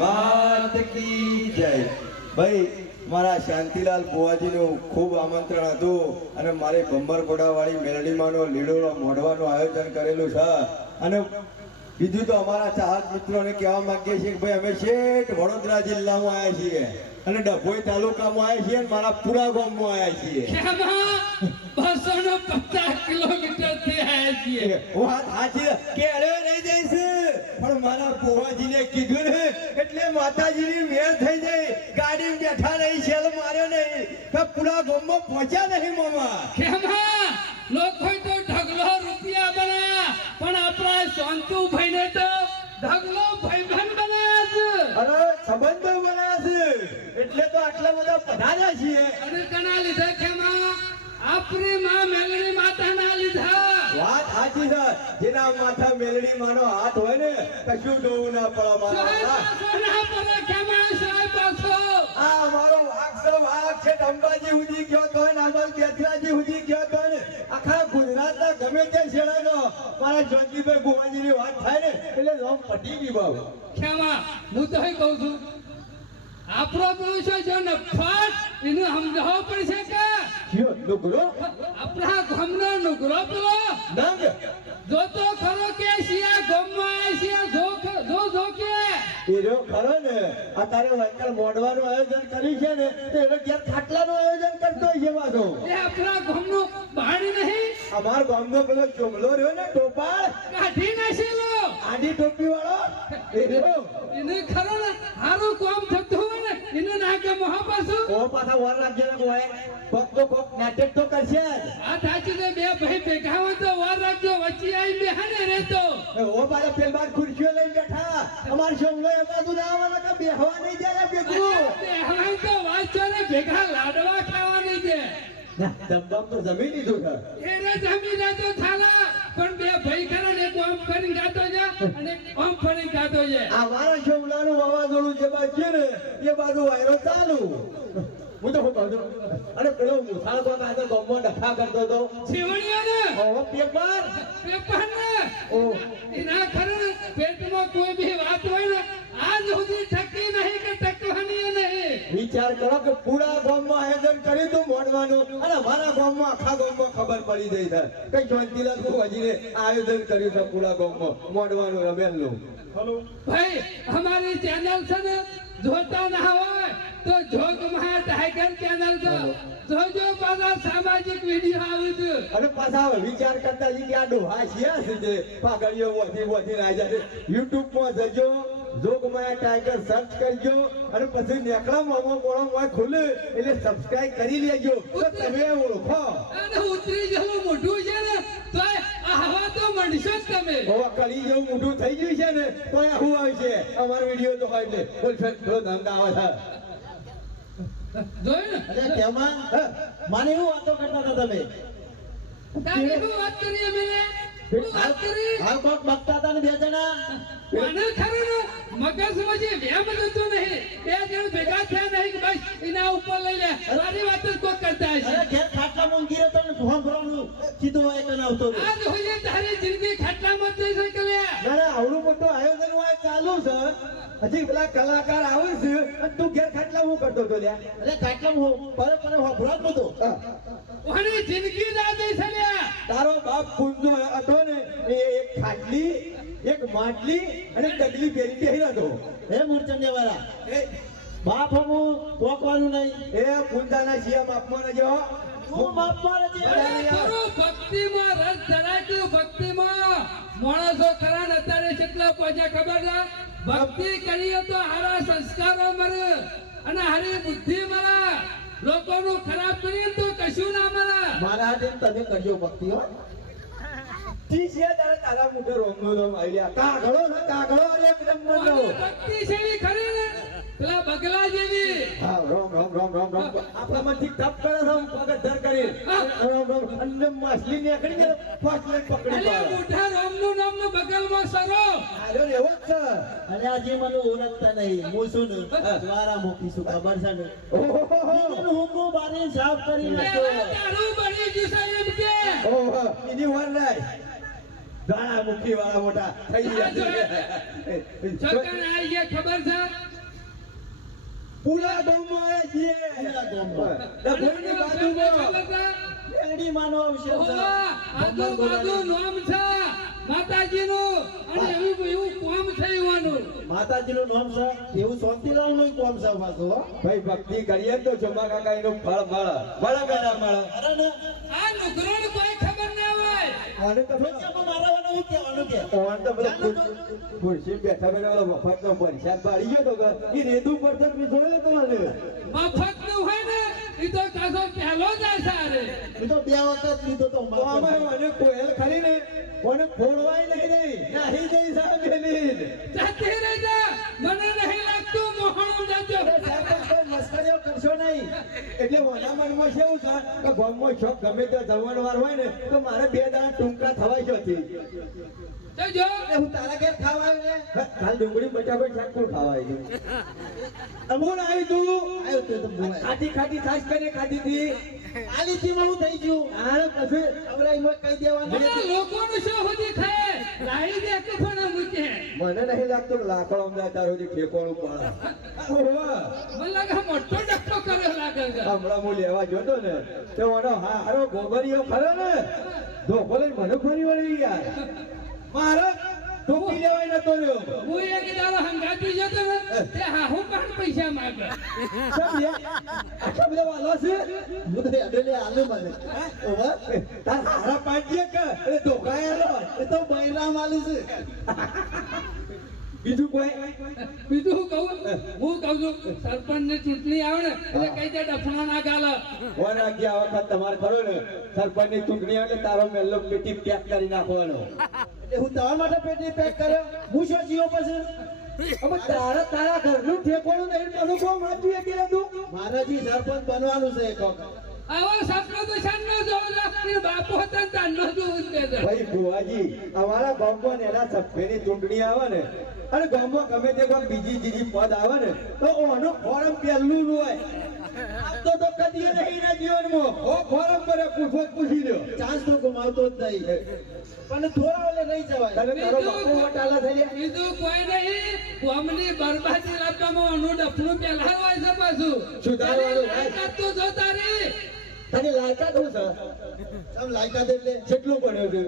માત કી જય. ભાઈ મારા શાંતિલાલ બુવાજીનું ખૂબ આમંત્રણ હતું અને મારી ભંબરગોડાવાળી મેલડીમાંનો લીડોળો મોઢવાનું આયોજન કરેલું છે. અને બીજું તો અમારા ચાહક મિત્રોને કહેવા માંગીએ છીએ કે ભાઈ અમે શેઠ વડોદરા જિલ્લામાં આવ્યા છીએ અને ડભોઈ તાલુકામાં આવ્યા છીએ અને મારા પુરા ગામમાં આવ્યા છીએ. 250 કિલોમીટર થી આવ્યા છીએ. વાત સાચી કે અરે રહી જાય છે પણ મારા બુવાજીને કીધું ને એટલે માતાજીની મેર થઈ જાય. ગાડી બેઠા નહીં, શેલ માર્યો નહીં કે પુરા ગામમાં પહોંચ્યા નહીં મામા. કેમાં લોકો તો ઢગલો રૂપિયા બનાયા પણ આપણા શાંતુભાઈ ને તો ઢગલો ભાઈબંધ બનાયા છે. અરે સંબંધો બનાવ્યા છે એટલે તો આટલા બધા પધાર્યા છીએ. અને કના લીધે કેમાં આપણી માં મેલડી માતાના લીધા. વાત સાચી છે. જેના માથા મેલડી માનો હાથ હોય ને કશું જોવું ના પડે મારા. સોના પર કેમાં સાહેબ પાછો આ અમારો વાઘ છે, વાઘ છે. અંબાજી સુધી ગયો તો ને અમાર બેથરાજી સુધી ગયો તો ને આખા ગુજરાતના ગમે તે શેડાનો મારા જોનજીભાઈ બુવાજીની વાત થાય ને એટલે લોમ પટી ગઈ બાબુ. કેમાં હું તો કહું છું આપણો પુરુષો જો નફાટ એને સમજાવવો પડશે કે કયો લુગડો આપણા ગામનો નુગરો પેલો નામ જો તો ખરો કે શિયા ગામમાં શિયા જો કે એરો ખરો ને અત્યારે વંકલ મોડવાનું આયોજન કર્યું છે ને તો એનો ઘેર ખાટલાનું આયોજન કરતો છે પાછો. એ આપણા ગામનું પાણી નહીં અમાર ગામનો પેલો ચોમલો રહ્યો ને ટોપાળ કાઢી નાખેલો આડી ટોપી વાળો એરો એને ખરો ને હારું કામ થતું હોય ને એને નાકે મહાપાસુ ઓ પાછા વર રાજ્ય હોય કોક તો કોક નાટક તો કરશે જ. આ થાચી ને બે ભાઈ ભેગા હોય તો વાર રાખજો વચ્ચે આવી બેહાને રહેતો ઓ પાછા પેલબાર ખુરશીઓ લઈને બેઠા અમાર ચોમલો એ બાજુ ના આવવાના કે બેહવા નહીં જાય ભેગું. બેહાય તો વાંચો ને ભેગા લાડવા ખાવા નહીં દે દમદમ તો જમી લીધું છે. એને જમી લેતો થાલા પણ બે ભાઈ ખરા ને એક આમ ફરી ગાતો છે અને એક આમ ફરી ગાતો છે. આ મારા ચોમલાનું વાવાઝોડું જે બાજુ છે ને એ બાજુ વાયરો ચાલુ. હું તો કહું અને પેલો મુસાળ તો આગળ ગામમાં ડખા કરતો હતો છેવણીઓ ને હવે પેપર પેપર ને ઓ એના ખરા ને પેટમાં કોઈ બી વાત હોય ને આજ સુધી ટકી નહીં કે ટકવાની નહીં. વિચાર કરો કે પૂરા ગામમાં આયોજન કર્યું હતું મોડવાનું અને મારા ગામમાં આખા ગામમાં ખબર પડી ગઈ છે કે શાંતિલાલ બુવાજીને આયોજન કર્યું છે પૂરા ગામમાં મોડવાનું રમેલનું. ભાઈ અમારી ચેનલ છે ને જોતા ના હોય તો જોગમાં ટાઈગર ચેનલ છે જોજો પાછા સામાજિક વિડીયો આવે છે. અને પાછા હવે વિચાર કરતા છે કે આ ડોહા શિયા છે જે પાઘડીઓ વધી રાજા છે. યુટ્યુબમાં જજો જોગમાયા ટાઈગર સર્ચ કરજો અને પછી નેકળા મોમાં ખુલે એટલે સબસ્ક્રાઇબ કરી લેજો તો તમે ઓળખો. અને ઉતરી જેવું મોઢું છે ને તો આ હવા તો મળશો જ તમે. હવે કળી જેવું મોઢું થઈ ગયું છે ને તો શું આવશે અમારો વિડીયો તો હોય એટલે બોલ થોડો ધંધા આવે છે. જોયું ને અરે કેમાં મને એવું વાતો કરતા હતા તમે તારી શું વાત કરી અમે શું વાત કરી હાલ કોક બકતા હતા ને બે જણા મને ખરું ને મગજમાં જે વ્યામ જતું નહીં બે જણ ભેગા થયા નહીં કે બસ એના ઉપર લઈ લે સારી વાત જ કોક કરતા હશે. અરે ઘેર ખાટલા મૂકી રહ્યો તો ને ફોન ભરવાનું કીધું હોય કે ના આવતો આજ હોય તારી જિંદગી ખાટલામાં જઈ શકે લે. ના આવડું મોટું આયોજન હોય ચાલુ છે હજી પેલા કલાકાર આવે છે અને તું ઘેર ખાટલા હું કરતો હતો લ્યા. અરે ખાટલા પર હોભળો જ નતો. ઓની જિંદગી ના જઈ શકે લે. તારો બાપ પૂંજો હતો ને એ એક ખાટલી એક માટલી અને ડગલી પહેરી પહેર્યો હતો. હે મૂર્ચંડે વાળા એ બાપ હું પોકવાનું નહીં એ પૂંજાના શિયા બાપમાં જો હું બાપમાં અરે થોડું ભક્તિમાં રસ ધરાવ્યું ભક્તિમાં માણસો ખરા ને અત્યારે કેટલા પહોંચ્યા ખબર છે ભક્તિ કરીએ તો હારા સંસ્કારો મળે અને હારી બુદ્ધિ મળે લોકોનું ખરાબ કરીએ તો કશું ના મળે. મારા હાથે તમે કરજો ભક્તિ હો. ઠીક છે તારે તારા મોઢે રોમનો રોમ આઈડિયા કાગળો ને કાગળો અરે એકદમ અને મનો ભક્તિ છે એવી ખરી ને પેલા બગલા જેવી. હા રોમ રોમ રોમ રોમ રોમ આપણા માંથી તપ કરે છે પગત ધર કરી રોમ રોમ અને માછલી નીકળી ગઈ ફાસ્ટ લઈને પકડી અરે પાડો. મોઢા રોમનું નામનું બગલમાં સરો આજો એવો જ છે. અને આજે મને ઓળખતા નહીં હું શું દ્વારા મૂકીશું ખબર છે ને ઓહો હું બારી સાફ કરી પેલા નાખ્યો. તારું બળી ગયું છે એમ કે. ઓહો એની વર નહીં દાણા મુખી વાળા મોટા થઈ ગયા છોકરાને આ જે ખબર છે પૂરા ગામમાં આવ્યા છીએ પૂરા ગામમાં. ડભોઈની બાજુમાં મેલડી માનો અવસર છે. ઓહો, આજુબાજુ નામ છે માતાજીનું અને એવું કોમ છે યુવાનું. માતાજીનું નામ છે એવું શાંતિલાલનું કોમ છે પાછું, હો. ભાઈ ભક્તિ કરીએ તો જમા કાકા એનું ફળ મળે કે ના મળે અરે ને, આ નુકરોડ કોઈ ખબર ના હોય. અને તો લોચામાં મારવાનું શું કહેવાનું કે? ઓન તો પેલો ખુરશી બેઠા બેઠા મફતનો પૈસા પાડી ગયો તો કે એ રેતું પર તો મેં જોયો તો મને મફત નું હોય ને એ તો કાસો પહેલો જ આ સારે. હું તો 2 વખત લીધો તો તો આમાં મને કોયલ ખરી ને કોને ફોડવાય નહીં નાહી જઈ સાહેબ એની જાતે રહેજે. મને નહીં લાગતું મોહણું જજો. મસ્કરીઓ કરશો નહીં. એટલે મારા મનમાં કેવું છે કે ગામમાં શોખ ગમે તે જમણવાર હોય ને તો મારે 2 દાણા ટૂંકા થવાય જતી જજો. એટલે હું તારા ઘેર ખાવા આવ્યો ને? કાલ ડુંગળી બટાકા શાક કોણ ખાવાય છે અમૂલ આવી તું આવ્યો તો તો બોલાય. ખાટી ખાટી છાશ કરીને ખાધી હતી આલી થી હું થઈ ગયું. આને પછી હવે એમાં કહી દેવાનું. બધા લોકોનું શું સુધી ખાય લાવી દે કે પણ મૂકે. મને નહીં લાગતું કે લાકડો અમદાવાદ તાર સુધી ઠેકોણું પડે ઓહો. મને લાગે આ મોટો ડખો કર્યો લાગે છે. હમણાં હું લેવા જોતો ને તો મને હારો ગોબરીઓ ખરો ને ધોકો લઈને મને ફરી વળી યાર મારો ટોપી લેવાય નતો રહ્યો હું એક દાડો હંગાતી જતો ને તે હાહુ પણ પૈસા માંગે. આટલા બધા વાલો છે હું તો અડેલે આલુ મને. ઓવા તાર હારા પાડીએ કે એ ધોકાયેલો એ તો બૈરા માલી છે. બીજું કોઈ બીજું હું કહું છું સરપંચ ની ચૂંટણી આવે ને એટલે કઈ દે ડફણો ના ગાલે. વન આ વખત તમારે ખરો ને સરપંચ ની ચૂંટણી આવે તારો મેલ્લો પેટી પેક કરી નાખવાનો એટલે હું તમારા માટે પેટી પેક કર્યો. હું શું જીવો પછી? હવે તારા ઘરનું ઠેકોણું નહીં પાછું કોમ વાંચ્યું કે તું મારાજી સરપંચ બનવાનું છે એક વખત. આવો સપનો તો સાંજનો જોવો છે. બાપુ હતા ને તારનો જોવું જ કે છે. ભાઈ બુઆજી અમારા ગામમાં ને એના સભ્યની ચૂંટણી આવે ને અને ગામમાં ગમે તે કોઈ બીજી પદ આવે ને તો ઓનું ફોરમ પહેલું જ હોય તો કદી નહીં ના જીવનમાં ઓ ફોરમ પર પૂછી લ્યો ચાન્સ તો ગુમાવતો જ નહીં. પણ થોડા ઓલે નહીં જવાય. તને તારો બાપુ વટાલા થઈ ગયા બીજું કોઈ નહીં ગામની બરબાદી લાવવામાં આનું ડફણું પહેલા હોય છે પાછું. સુધારવાનું હોય. તારી લાયકાત તો જો તારી. તને લાયકાત શું છે સમ લાયકાત એટલે કેટલું ભણ્યો છે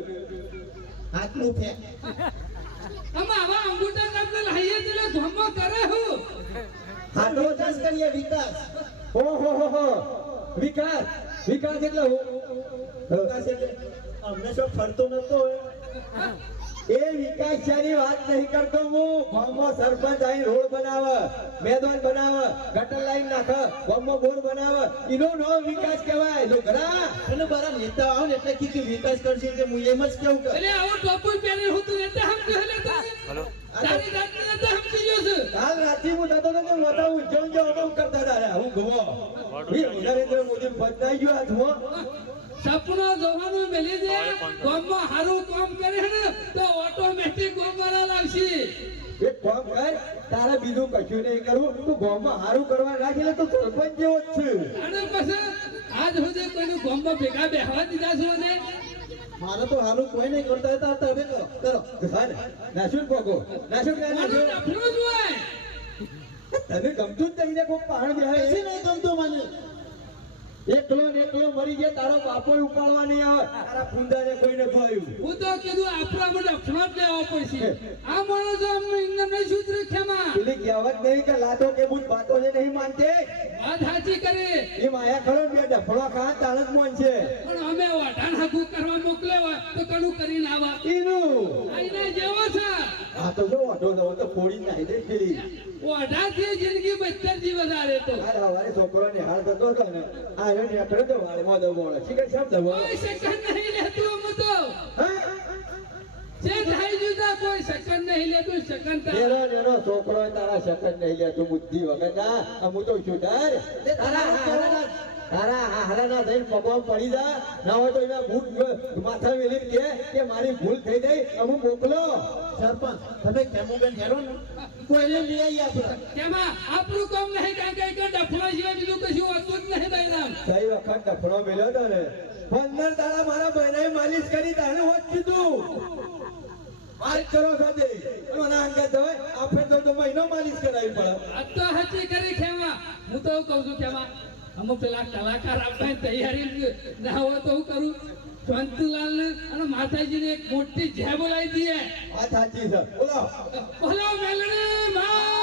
હાથનું ફેંક. આમાં આવા અંગૂઠા કાપને લાઈએ એટલે ધોમો કરે હું. હા તો વિકાસ કરીએ વિકાસ. ઓહો વિકાસ એટલે હું વિકાસ એટલે અમને શું ફરતો નતો હોય. એ વિકાસ ની વાત નહીં કરતો હું ગામમાં સરપંચ અહીં રોડ બનાવે મેદાન બનાવે ગટર લાઈન નાખે ગામમાં બોર બનાવે એનો નો વિકાસ કહેવાય લોગડા અને બરા નેતા આવો ને એટલે કીધું વિકાસ કરશે કે હું એમ જ કેવું કર. એટલે આવું ટોપું પહેરી હું તું એટલે સમજી લે તારી જાતને એટલે સમજી ગયો છું. કાલ રાતે હું જતો તો બતાવું જો અમુક કરતા હતા હું ગવો નરેન્દ્ર મોદી બદલાઈ ગયો હાથમાં સપનો જોવાનું મેલી દે ગામમાં સારું કામ કરે ને તો ઓટોમેટિક ગામવાળા લાવશે. એક કામ કર તારે બીજું કશું નહીં કરવું તું ગામમાં સારું કરવા રાખી લે તો સરપંચ જેવો જ છે અને પછી આજ સુધી કોઈનું ગામમાં ભેગા બેહવા દીધા છો ને મારે તો હારું કોઈ નહીં કરતા હતા તમે કરો નાશું પોકો નાશું આનું ડફણું જ હોય. તને ગમતું જ નહીં કોઈ પહાડ બેહાય એસી નહીં ગમતું મને. એકલો ને એકલો મરી ગયા તારો બાપો ઉપાડવા નહીં આવે તારા ફૂંદાને કોઈને જોયું હું તો કીધું આપણા માટે ડફણો જ લેવો પડશે. આ માણસો અમને ઇન્ને નહીં સુધરી ખેમાં પેલી કહેવત નહીં કે લાતો કે બુત બાતો ને નહીં માનતે વાત સાચી કરી. એ માયા ખરો બે ડફળો ખા તાળ જ મોન છે પણ અમે વાટાણ હાકુ કરવા મોકલ્યા હોય તો કણું કરીને આવા એનું આઈને જેવો છે આ તો જો ઓઢો દો તો ફોડી નાખી દે પેલી ઓઢાથી જિંદગી 72 વધારે તો આ હવારે છોકરો ને હાલ થતો હતો ને આ ને અકડે તો વાળમાં દબોળે શીખે શબ્દ દબોળે કોઈ સેકન્ડ નહીં લેતું હું તો જે થાય જુદા કોઈ સેકન્ડ નહીં લેતું સેકન્ડ એનો છોકરો તારા શકન નહીં લે તું બુદ્ધિ વગર ના અમુ તો સુધાર તારા હારાના થઈને પગવા પડી જા ના હોય તો એના બૂટ માથા મેલી કે મારી ભૂલ થઈ ગઈ અમુક મોકલો સરપંચ તમે કેમુબેન હેરો ને કોઈને લઈ આવી આપણે. કેમાં આપણું કામ નહીં કારણ કે ડફણો સિવાય બીજું કશું હોતું જ નહીં ભાઈ. કઈ વખત ડફડો મેલ્યો હતો ને 15 દાડા મારા બહેનાએ માલિશ કરી તારે હોત કીધું વાત કરો સાથે અને ના અંગત જવાય આપણે તો મહિનો માલિશ કરાવી પડે આ તો હજી કરી ખેમા હું તો કહું છું ખેમા અમુક પેલા કલાકાર આપવાની તૈયારી ના હોય તો હું કરું શાંતિલાલ અને માતાજીને એક મોટી જય બોલાવી દઈએ વાત સાચી છે બોલો બોલો મેલડી માં